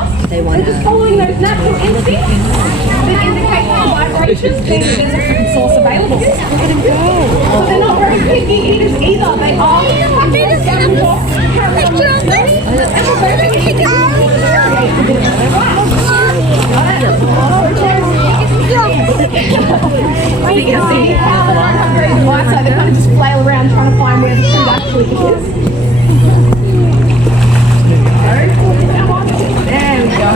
fast. They're just following those natural instincts that indicate the vibrations being that there's a food source available. But they're not very picky eaters either. They are happy to walk, carry on with food, and will very picky to create a bit of their life. You can see how hungry the mice are. They kind of just flail around trying to find where the food actually is. There we go.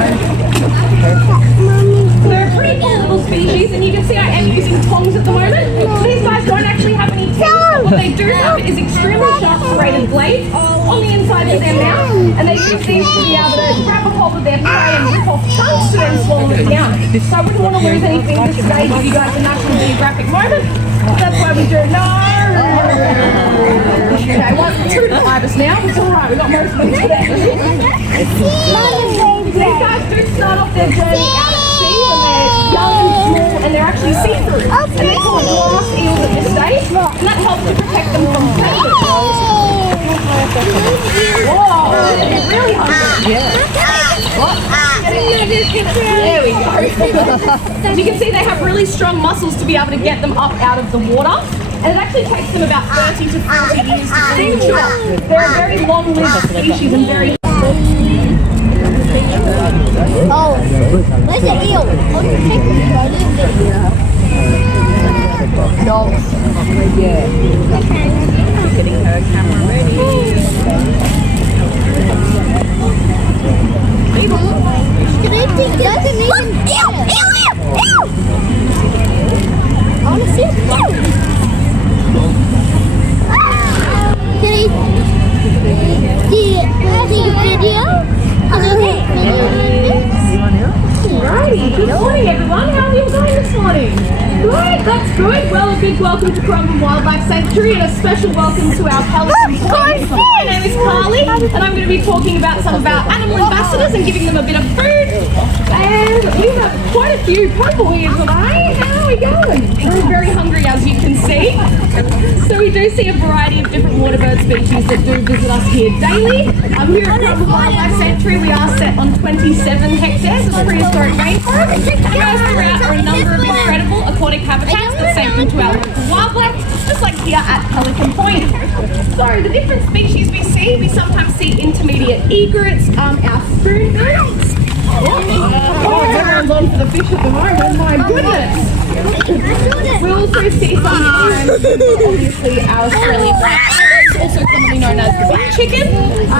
So they're a pretty cool little species, and you can see I am using tongs at the moment. These guys don't actually have any teeth, but what they do have is extremely sharp serrated blades on the inside of their mouth, and they use these to be able to grab a hold of their prey and rip off chunks to then swallow it down. So I wouldn't want to lose anything this stage if you guys a National Geographic moment. That's why we do Okay, two to ibis now. It's alright, we've got most of them today. These guys do start off their journey out at sea when they're young and small, and they're actually see-through. And they're called glass eels at this stage, and that helps to protect them from predators. Whoa, they're really hungry. There we go. As you can see, they have really strong muscles to be able to get them up out of the water. And it actually takes them about 30 to 40 years to fully mature. They're a very long-lived species and very... Oh, where's the eel? Oh, you take the dogs. Yeah. Getting her camera ready. Can I take this? Look! Eel! I want to see it. Can I see a video? Alrighty, good morning everyone. How are you going this morning? Good, that's good. Well, a big welcome to Currumbin Wildlife Sanctuary and a special welcome to our Pelicans. My name is Carly and I'm going to be talking about some of our animal ambassadors and giving them a bit of food. And we have quite a few people here today. How are we going? We're very hungry, as you can see. So we do see a variety of different water bird species that do visit us here daily. Here at Currumbin Wildlife Sanctuary we are set on 27 hectares of prehistoric rainforest. Throughout are a number of incredible aquatic habitats that sacred to our local wildlife, just like here at Pelican Point. So the different species we sometimes see intermediate egrets, our spoonbills. Everyone's on for the fish at the moment, my goodness. We also see sometimes, obviously, our Australian black iris, also commonly known as the big chicken.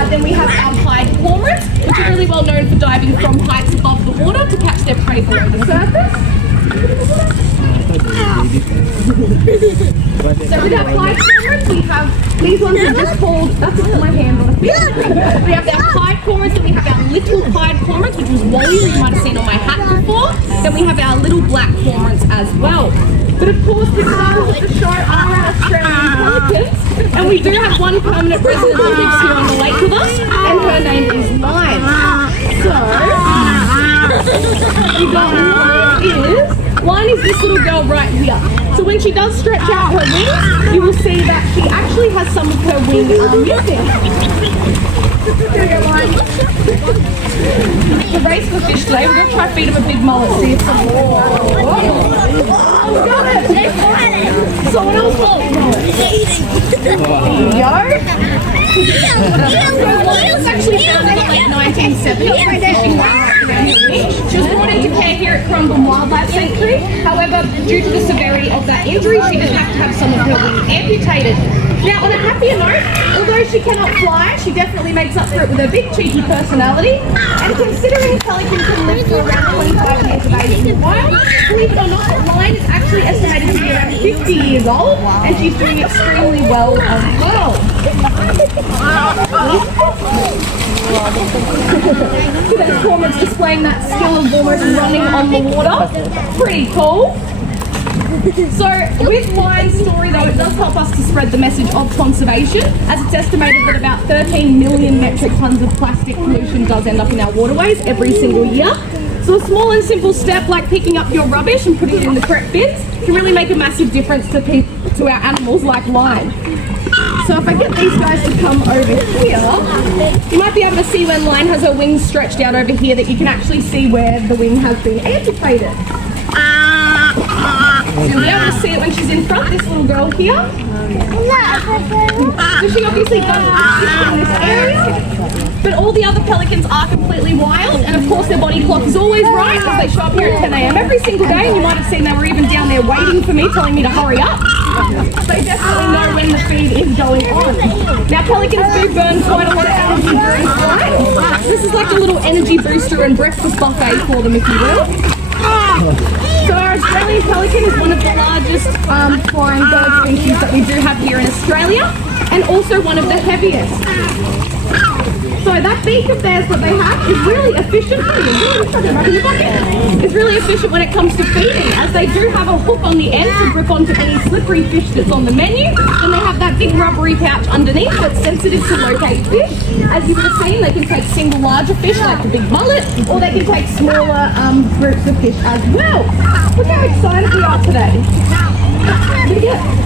Then we have our pied cormorants, which are really well known for diving from heights above the water to catch their prey below the surface. So with our pied cormorants, we have these ones are just called, that's not my hand on a fish. We have our pied cormorants, and we have our little pied cormorants, which was Wally, who you might have seen on my hat before. Then we have our little black cormorants as well. But of course, the stars of the show are our Australian pelicans, and we do have one permanent resident who lives here on the lake with us, and her name is Line. Line is this little girl right here. So when she does stretch out her wings, you will see that she actually has some of her wing missing. The race for fish today, we're going to try to feed him a big mullet, see if some more. Oh, we got it! Someone else got it. There you go. So Wales actually found in the late 1970s when fishing wild. She was brought into care here at Currumbin Wildlife Sanctuary. However, due to the severity of that injury, she did have to have some of her wings amputated. Now, on a happier note, although she cannot fly, she definitely makes up for it with her big cheeky personality. And considering a pelican can live to around 25 years of age in the wild, believe it or not, Line is actually estimated to be around 50 years old, and she's doing extremely well as well. The cormorants displaying that skill of almost running on the water. Pretty cool. So with Line's story though, it does help us to spread the message of conservation, as it's estimated that about 13 million metric tons of plastic pollution does end up in our waterways every single year. So a small and simple step like picking up your rubbish and putting it in the correct bins can really make a massive difference to our animals like Line. So if I get these guys to come over here, you might be able to see when Line has her wings stretched out over here that you can actually see where the wing has been amputated. So you'll be able to see it when she's in front, this little girl here. So she obviously doesn't exist in this area. But all the other pelicans are completely wild, and of course their body clock is always right because they show up here at 10 a.m. every single day, and you might have seen they were even down there waiting for me, telling me to hurry up. They definitely know when the feed is going on. Now pelicans do burn quite a lot of energy during flight. This is like a little energy booster and breakfast buffet for them, if you will. So our Australian pelican is one of the largest flying bird species that we do have here in Australia, and also one of the heaviest. So that beak of theirs that they have is really efficient. It's really efficient when it comes to feeding, as they do have a hook on the end to grip onto any slippery fish that's on the menu, and they have that big rubbery pouch underneath that's sensitive to locate fish. As you would have seen, they can take single larger fish like the big mullet, or they can take smaller groups of fish as well. Look how excited we are today.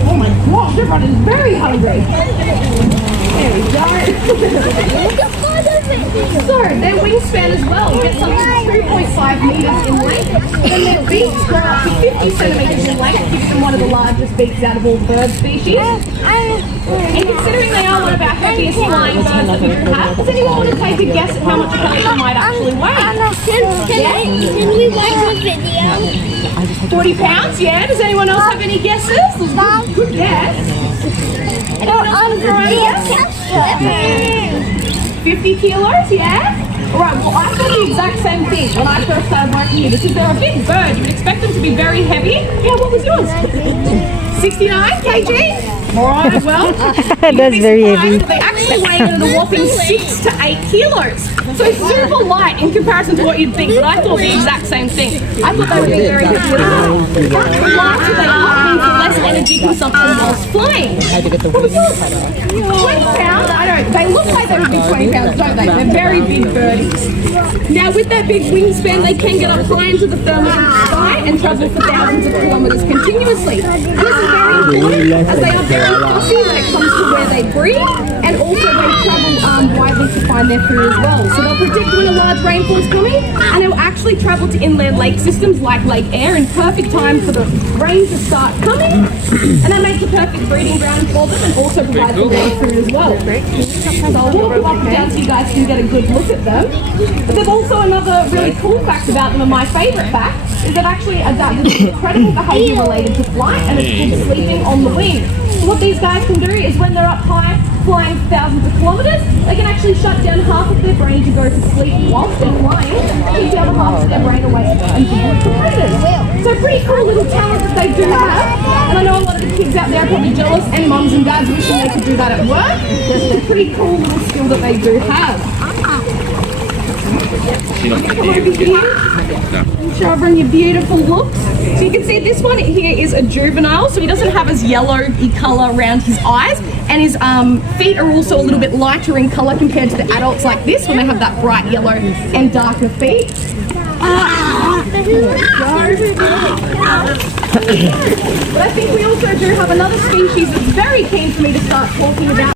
Oh my gosh, everyone is very hungry. There we go. So their wingspan as well gets up to 3.5 meters in length, and their beaks go up to 50 centimeters in length, gives them one of the largest beaks out of all bird species. And considering they are one of our heaviest flying birds that we do have, does anyone want to take a guess at how much a pelican might actually weigh? Can we watch the video? 40 pounds, yeah. Does anyone else have any guesses? Good guess. Anyone else have a guess? 50 kilos, yeah? Alright, well I thought the exact same thing when I first started working here, because they're a big bird. You would expect them to be very heavy. Yeah, what was yours? 69 kg? Alright, well, that's very heavy. They actually weigh in at a whopping 6 to 8 kilos. So super light in comparison to what you'd think, but I thought the exact same thing. I thought they would be very heavy as well. The lighter they are means less energy consumption whilst flying. What was yours? 20 pounds? I don't, they look like they would be 20 pounds, don't they? They're very big birdies. Now with their big wingspan, they can get up high into the thermal sky and travel for thousands of kilometres continuously. And this is very important, as they are very fussy when it comes to where they breed, and also they travel widely to find their food as well. So they'll predict when a large rainfall is coming, and they'll actually travel to inland lake systems like Lake Eyre in perfect time for the rain to start coming, and that makes a perfect breeding ground for them and also provides them their food as well. So I'll walk them up and down so you guys can get a good look at them. But there's also another really cool fact about them, and my favourite fact is they've actually adapted incredible behaviour related to flight, and it's called sleeping on the wing. So what these guys can do is when they're up high, flying thousands of kilometres, they can actually shut down half of their brain to go to sleep whilst they're flying, keep the other half of their brain awake and avoid predators. So pretty cool little talent that they do have, and I know a lot of the kids out there are probably jealous, and mums and dads wishing they could do that at work. It's a pretty cool little skill that they do have. Come over here. Show everyone your beautiful looks. So you can see this one here is a juvenile, so he doesn't have as yellowy colour around his eyes, and his feet are also a little bit lighter in colour compared to the adults like this, when they have that bright yellow and darker feet. But I think we also do have another species that's very keen for me to start talking about.